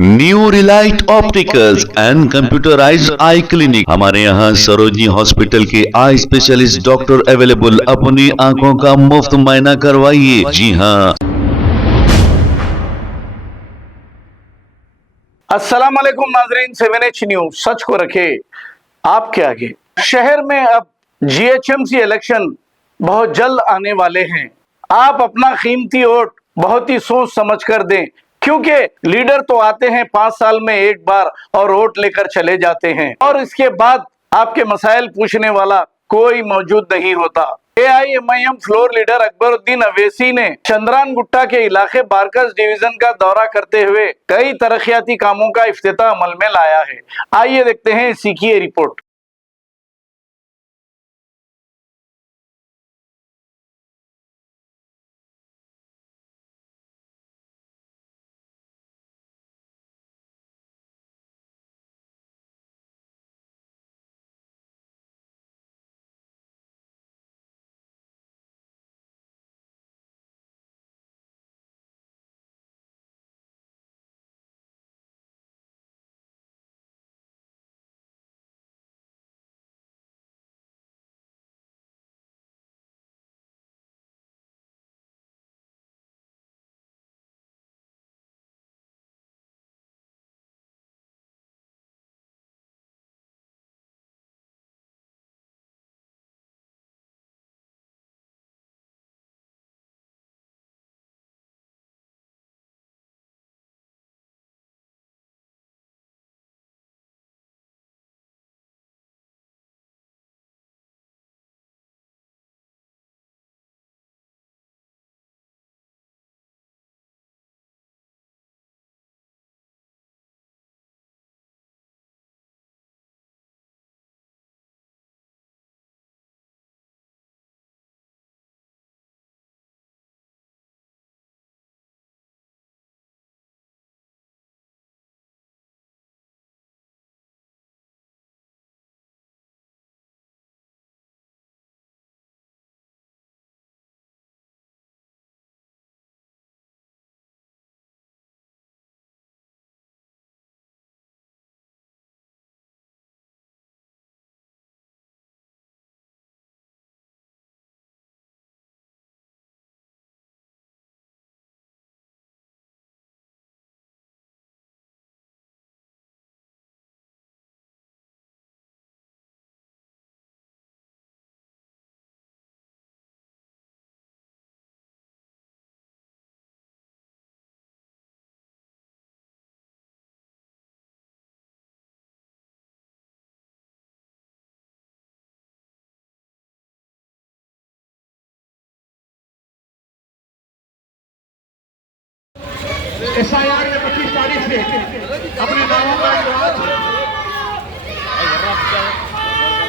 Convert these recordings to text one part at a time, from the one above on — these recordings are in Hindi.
New Relight opticals and computerised I clinic. हमारे यहाँ सरोजनी हॉस्पिटल के आई स्पेशलिस्ट डॉक्टर अवेलेबल। अपनी आंखों का मुफ्त मुआयना करवाइए। जी हाँ। अस्सलाम वालेकुम नाजरीन, 7H न्यूज सच को रखे आपके आगे। शहर में अब GHMC इलेक्शन बहुत जल्द आने वाले हैं। आप अपना कीमती वोट बहुत ही सोच समझ कर दें, क्योंकि लीडर तो आते हैं 5 साल में एक बार और वोट लेकर चले जाते हैं, और इसके बाद आपके मसाइल पूछने वाला कोई मौजूद नहीं होता। AIMIM floor leader Akbaruddin Owaisi ने चंद्रान गुट्टा के इलाके बारकस डिवीजन का दौरा करते हुए कई तरक्याती कामों का इफ्तिताह अमल में लाया है। आइए देखते हैं इसी की रिपोर्ट। SIR में 25 तारीख से अपने नामों का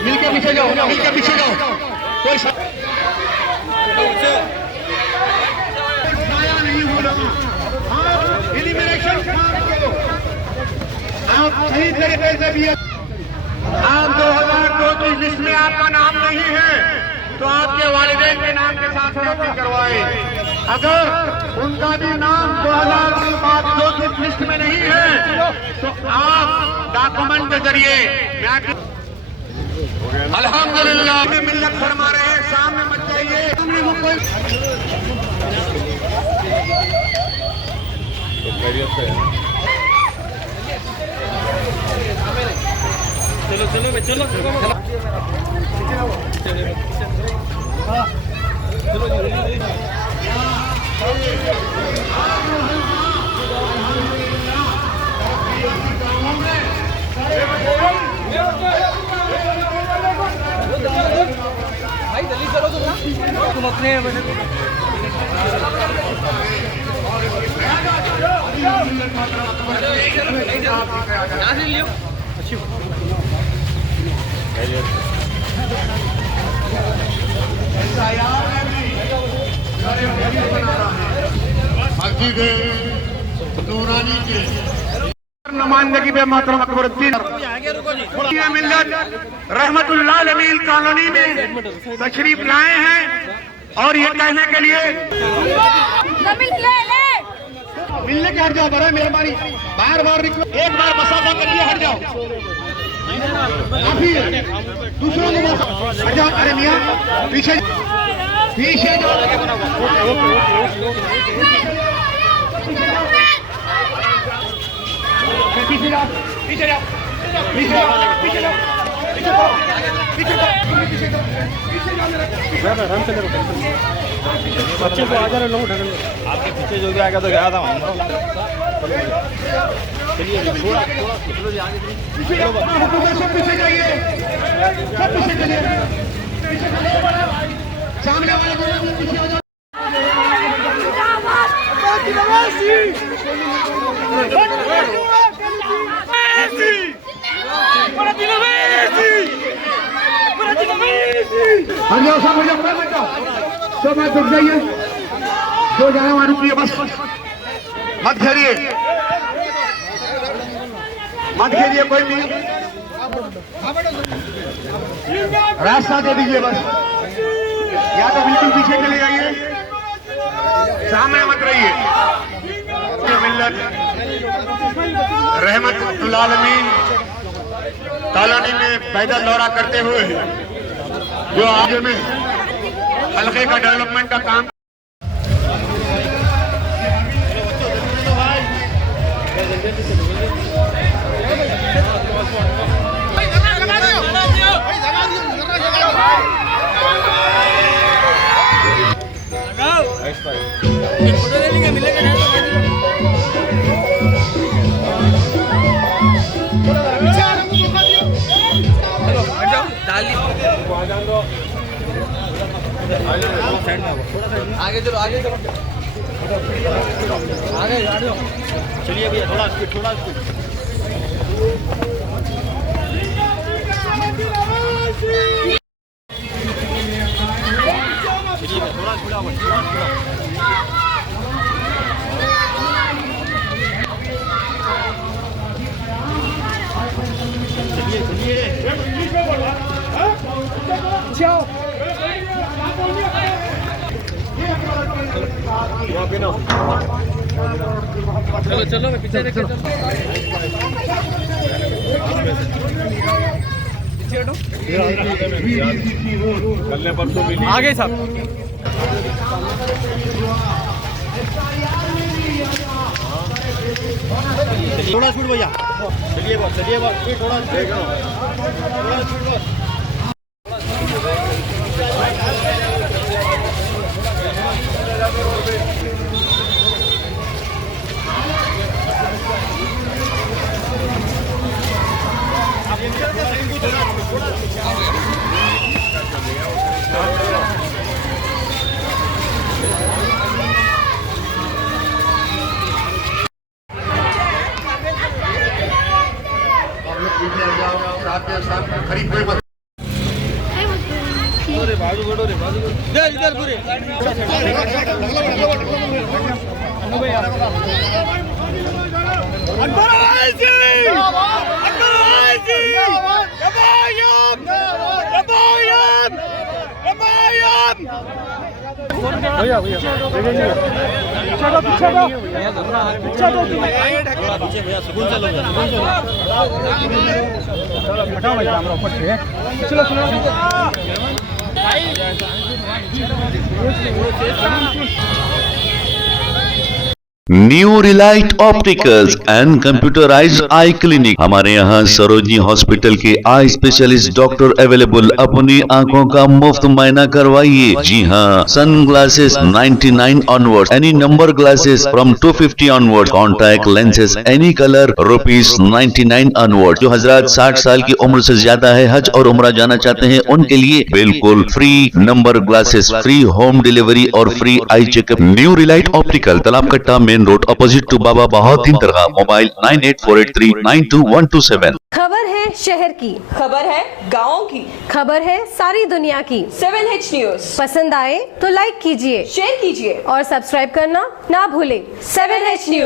मिलके पीछे जाओ, मिलके पीछे जाओ। कोई नहीं हो रहा। आप एलिमिनेशन आप सही तरीके से भी आप 2024 लिस्ट में आपका नाम नहीं है तो आपके वालिदैन के नाम के साथ नौकरी करवाए। अगर उनका भी नाम 2024 लिस्ट में नहीं है तो आप डॉक्यूमेंट के जरिए अल्हम्दुलिल्लाह में मिल्लत फरमा रहे हैं। सामने मत जाइए, सामने वो कोई चलो चलो चलो भाई जल्दी करो तुम अपने नूरानी के नुमाइंदगी में मोहतरम अकबरुद्दीन मिल्लत रहमतुल्लाह अलैहि कॉलोनी में तशरीफ लाए हैं और ये कहने के लिए मिलने के हट जाओ, बड़ा मेहरबानी, बार बार रिक्वेस्ट, एक बार मसाफा करिए, हट जाओ। काफी दूसरों को हट जाओ। अरे मियां पीछे पीछे जाओ। पीछे जाओ, पीछे जाओ, पीछे जाओ, पीछे जाओ, पीछे जाओ, पीछे जाओ, पीछे जाओ, पीछे जाओ। आराम से बच्चे को आगे लोग ढक लो। आपके पीछे जो भी आएगा तो गया था। चलिए थोड़ा थोड़ा आगे सब पीछे जाइए, सब पीछे चलिए, सामने वाले को पीछे हो जाओ। हम जाओ, सब हो जाओ, मत जाओ, सब मत रुक जाइए, जो जाए वहां रुकिए, बस मत घेरिए, मत घेरिए, कोई भी रास्ता दे दीजिए बस, या तो बिल्कुल पीछे चले जाइए, सामने मत रहिए। मिल्लत रहमतुल आलमीन कॉलोनी में पैदल दौरा करते हुए जो आगे में हल्के का डेवलपमेंट का काम आगे चलो, आगे चलो, आगे गाड़ियों चलिए भैया, थोड़ा स्पीड, थोड़ा स्पीड। चलिए थोड़ा थोड़ा चलो चलो, मैं पीछे देख, चलो आगे साहब, थोड़ा छूट भैया, चलिए बस, चलिए बस, थोड़ा छूट। खरीद कोई मत इधर पूरे भैया भैया पीछे भैया, सुकून चलो, हटाओ भाई कैमरा ऊपर से, चलो सुनो। New Relight opticals and computerised I clinic. हमारे यहाँ सरोजनी हॉस्पिटल के आई स्पेशलिस्ट डॉक्टर अवेलेबल। अपनी आंखों का मुफ्त मायना करवाइए। जी हाँ, sun glasses 99 onward, any number glasses from 250 onward, contact lenses any colour ₹99 onward. जो हजरात 60 साल की उम्र से ज्यादा है, हज और उम्रा जाना चाहते हैं, उनके लिए बिल्कुल free number glasses, free home delivery और free eye checkup. New relight optical, Talab Katta, main road, opposite to Baba Bahauddin Dargah. Mobile 9848392127। खबर है शहर की, खबर है गाँव की, खबर है सारी दुनिया की। 7H न्यूज पसंद आए तो लाइक कीजिए, शेयर कीजिए और सब्सक्राइब करना ना भूले। 7H news.